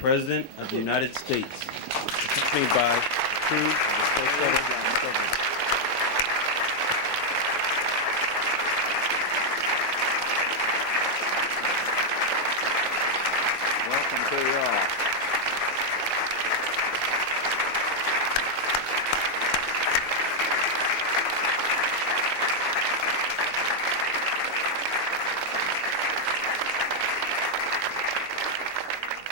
President of the United States, accompanied by crew of the Space Shuttle Discovery. Welcome to you all.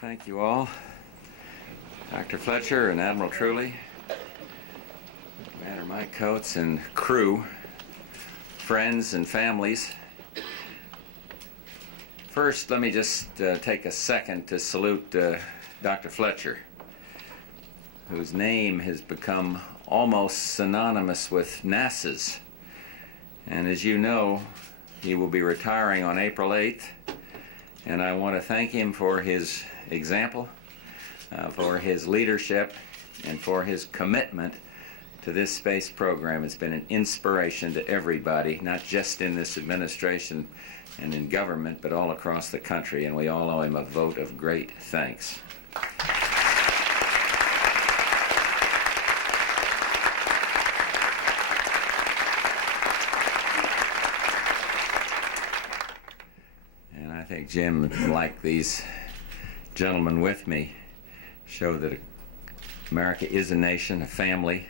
Thank you all. Dr. Fletcher and Admiral Truly, Commander Mike Coates and crew, friends and families. First, let me just take a second to salute Dr. Fletcher, whose name has become almost synonymous with NASA's. And as you know, he will be retiring on April 8th, and I want to thank him for his example, for his leadership, and for his commitment to this space program. It's been an inspiration to everybody, not just in this administration and in government, but all across the country, and we all owe him a vote of great thanks. And I think Jim, like these gentlemen with me, show that America is a nation, a family,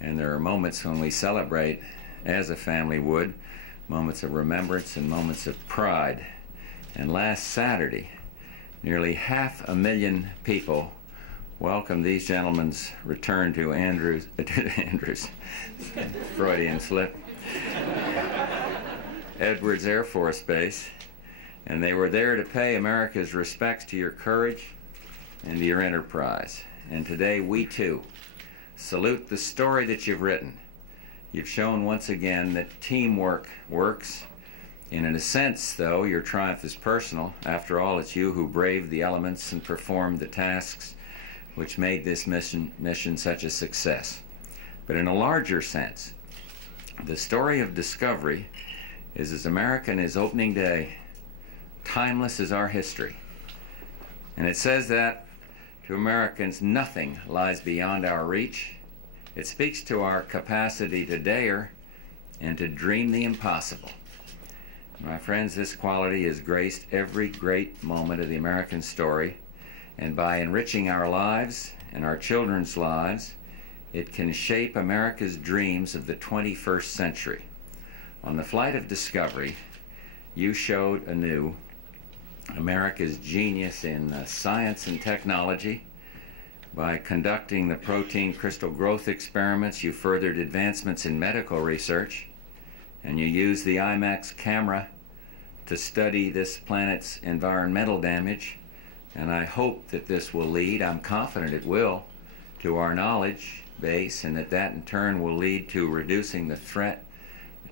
and there are moments when we celebrate as a family would, moments of remembrance and moments of pride. And last Saturday, nearly 500,000 people welcomed these gentlemen's return to Andrews, Freudian slip, Edwards Air Force Base, and they were there to pay America's respects to your courage and to your enterprise. And today we too salute the story that you've written. You've shown once again that teamwork works. And in a sense, though, your triumph is personal. After all, it's you who braved the elements and performed the tasks which made this mission such a success. But in a larger sense, the story of discovery is as American as opening day, timeless as our history. And it says that to Americans, nothing lies beyond our reach. It speaks to our capacity to dare and to dream the impossible. My friends, this quality has graced every great moment of the American story, and by enriching our lives and our children's lives, it can shape America's dreams of the 21st century. On the flight of discovery, you showed anew America's genius in science and technology. By conducting the protein crystal growth experiments, you furthered advancements in medical research, and you used the IMAX camera to study this planet's environmental damage. And I hope that this will lead, I'm confident it will, to our knowledge base, and that in turn will lead to reducing the threat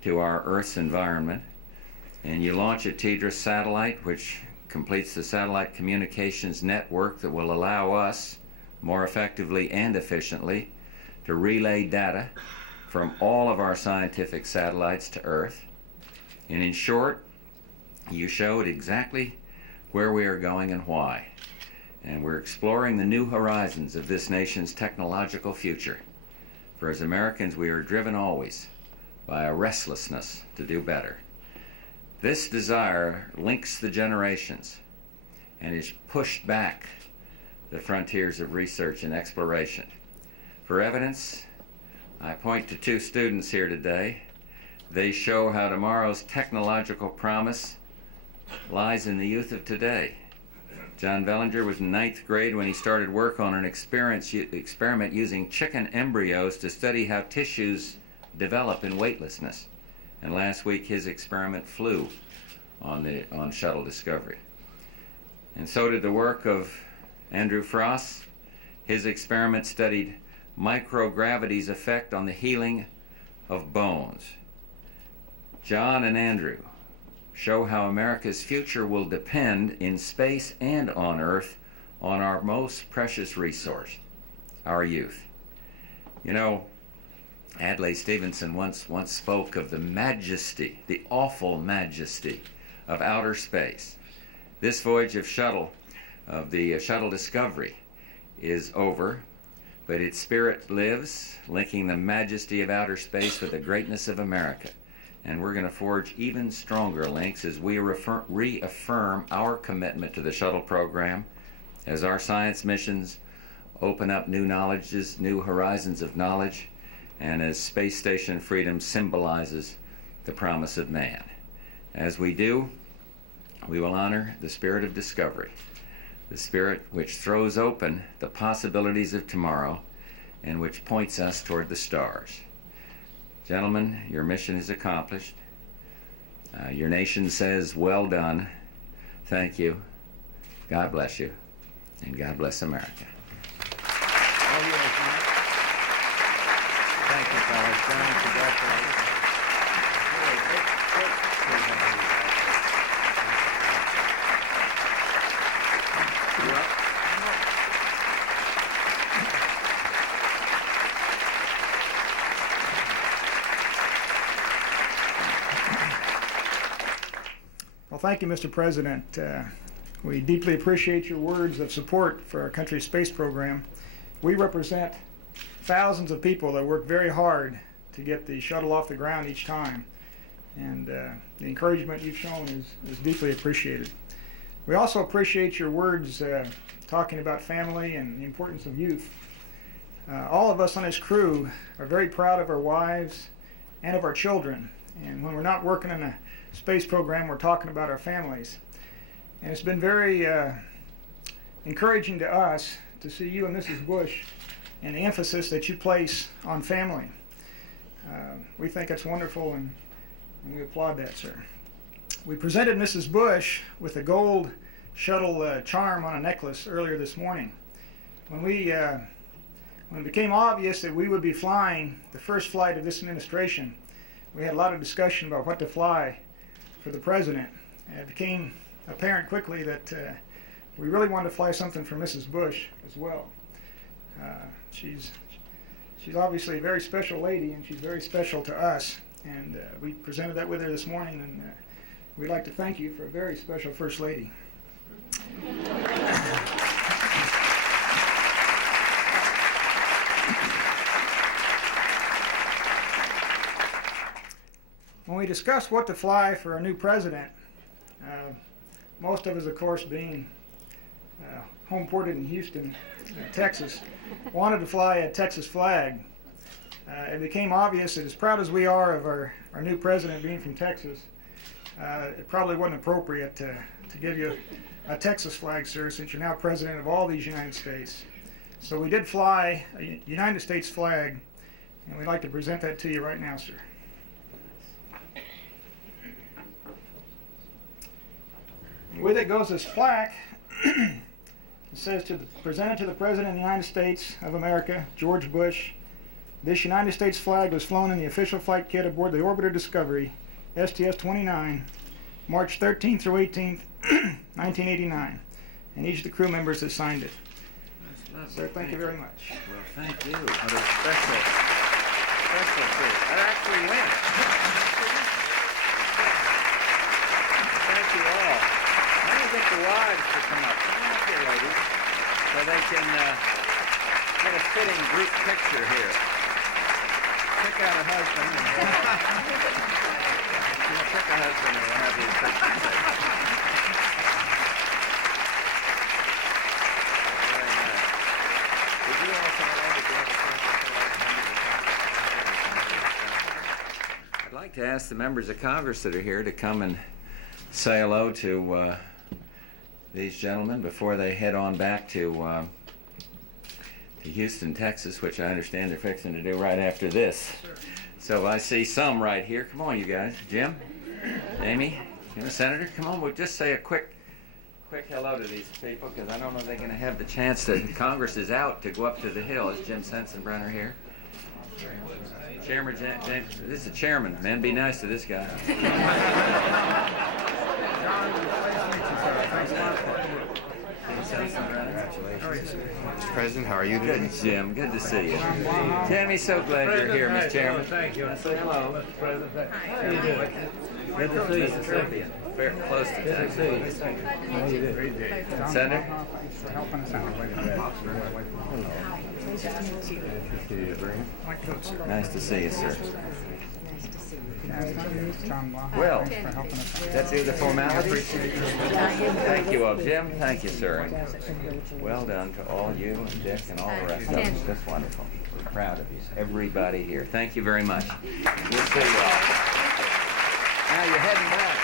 to our Earth's environment. And you launch a TDRS satellite, which completes the satellite communications network that will allow us more effectively and efficiently to relay data from all of our scientific satellites to Earth. And in short, you showed exactly where we are going and why. And we're exploring the new horizons of this nation's technological future. For as Americans, we are driven always by a restlessness to do better. This desire links the generations and is pushed back the frontiers of research and exploration. For evidence, I point to two students here today. They show how tomorrow's technological promise lies in the youth of today. John Bellinger was in 9th grade when he started work on an experiment using chicken embryos to study how tissues develop in weightlessness. And last week his experiment flew on Shuttle Discovery. And so did the work of Andrew Frost. His experiment studied microgravity's effect on the healing of bones. John and Andrew show how America's future will depend in space and on Earth on our most precious resource, our youth. You know, Adlai Stevenson once spoke of the majesty, the awful majesty of outer space. This voyage of shuttle of the Shuttle Discovery is over, but its spirit lives, linking the majesty of outer space with the greatness of America. And we're going to forge even stronger links as we reaffirm our commitment to the shuttle program, as our science missions open up new knowledges, new horizons of knowledge, and as space station freedom symbolizes the promise of man. As we do, we will honor the spirit of discovery, the spirit which throws open the possibilities of tomorrow and which points us toward the stars. Gentlemen, your mission is accomplished. Your nation says, well done. Thank you. God bless you. And God bless America. Thank you, fellas. John, congratulations. Well, thank you, Mr. President. We deeply appreciate your words of support for our country's space program. We represent thousands of people that work very hard to get the shuttle off the ground each time, and the encouragement you've shown is deeply appreciated. We also appreciate your words talking about family and the importance of youth. All of us on this crew are very proud of our wives and of our children, and when we're not working in a space program, we're talking about our families. And it's been very encouraging to us to see you and Mrs. Bush and the emphasis that you place on family. We think it's wonderful, and we applaud that, sir. We presented Mrs. Bush with a gold shuttle charm on a necklace earlier this morning. When it became obvious that we would be flying the first flight of this administration, we had a lot of discussion about what to fly for the president. And it became apparent quickly that we really wanted to fly something for Mrs. Bush as well. She's obviously a very special lady, and she's very special to us. And we presented that with her this morning, and we'd like to thank you for a very special First Lady. When we discussed what to fly for our new president, most of us, of course, being home ported in Houston, Texas, wanted to fly a Texas flag. It became obvious that as proud as we are of our new president being from Texas, it probably wasn't appropriate to give you a Texas flag, sir, since you're now president of all these United States. So we did fly a United States flag, and we'd like to present that to you right now, sir. With it goes this plaque. It says, presented to the President of the United States of America, George Bush. This United States flag was flown in the official flight kit aboard the Orbiter Discovery, STS-29, March 13th through 18th, 1989. And each of the crew members has signed it. Sir, thank you very much. Well, thank you. What a special trip. That actually went. Thank you all. I'm going to get the wives to come up. Come on up here, ladies, so they can get a fitting group picture here. Pick out a husband. Pick a husband and we'll have these pictures taken. Very nice. Did you also know that you have a I'd like to ask the members of Congress that are here to come and say hello to these gentlemen before they head on back to Houston, Texas, which I understand they're fixing to do right after this. Sure. So I see some right here. Come on, you guys. Jim, Amy, Senator, come on. We'll just say a quick hello to these people, because I don't know if they're going to have the chance that Congress is out to go up to the Hill. Is Jim Sensenbrenner here? Chairman, this is the chairman, man. Be nice to this guy. Mr. President, how are you today? Good, Jim. Good to see you. Tammy's so glad you're here, Mr. Chairman. Thank you. Say hello. Mr. President, how are you doing? Good to see you. very close to Texas. Senator? Nice to see you, sir. Well, let's do the formality. Thank you all, Jim. Thank you, sir. Well done to all you and Dick and all the rest of us. That's wonderful. We're proud of you. Everybody here. Thank you very much. We'll see you all. Now you're heading back.